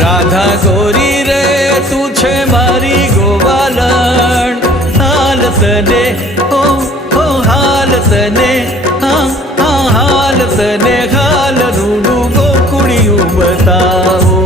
રાધા ગોરી રે તું છે મારી ગોવાલણ, હાલ તને હાલ તને હાલ તને હાલ રૂડું ગોકુળિયું બતાવો.